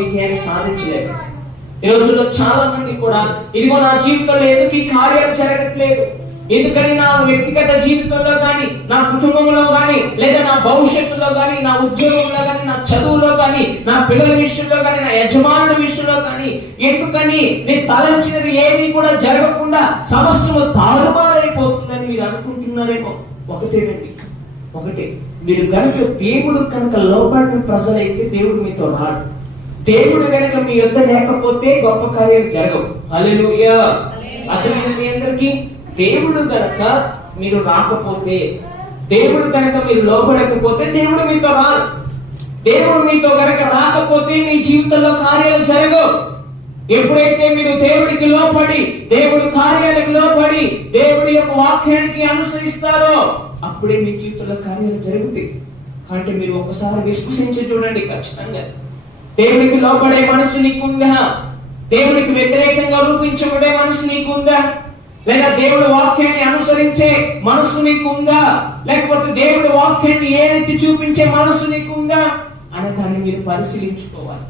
విజయాన్ని సాధించలేదు. ఈ రోజుల్లో చాలా మంది కూడా ఇదిగో నా జీవితంలో ఎందుకు ఈ కార్యాలు జరగట్లేదు, ఎందుకని నా వ్యక్తిగత జీవితంలో కానీ, నా కుటుంబంలో కానీ, లేదా నా భవిష్యత్తులో కానీ, నా ఉద్యోగంలో కానీ, నా చదువులో కానీ, నా పిల్లల విషయంలో కానీ, నా యజమానుల విషయంలో కానీ, ఎందుకని నేను తలంచినది ఏది కూడా జరగకుండా సమస్తము తారుమారైపోతుందని మీరు అనుకుంటున్నారేమో. ఒకటే, మీరు కనుక దేవుడు కనుక లోపడిన ప్రజలైతే దేవుడు మీతో రాడు. దేవుడు కనుక మీ యొద్ద లేకపోతే గొప్ప కార్యాలు జరగవు. హల్లెలూయా. అర్థమైంది మీ అందరికీ? దేవుడు గనక మీరు రాకపోతే, దేవుడు గనక మీరు లోపడకపోతే దేవుడు మీతో రాడు. దేవుడు మీతో గనక రాకపోతే మీ జీవితంలో కార్యాలు జరగవు. ఎప్పుడైతే మీరు దేవుడికి లోపడి, దేవుడి కార్యాలకు లోపడి, దేవుడి యొక్క వాక్యానికి అనుసరిస్తారో అప్పుడే మీ జీవితంలో కార్యాలు జరుగుతాయి. అంటే మీరు ఒకసారి విశ్వసించి చూడండి. ఖచ్చితంగా దేవుడికి లోపడే మనసు నీకుందా? దేవుడికి వ్యతిరేకంగా రూపించబడే మనసు నీకుందా? లేదా దేవుడి వాక్యాన్ని అనుసరించే మనసు నీకుందా? లేకపోతే దేవుడి వాక్యాన్ని ఏ రీతి చూపించే మనసు నీకుందా అనే దాన్ని మీరు పరిశీలించుకోవాలి.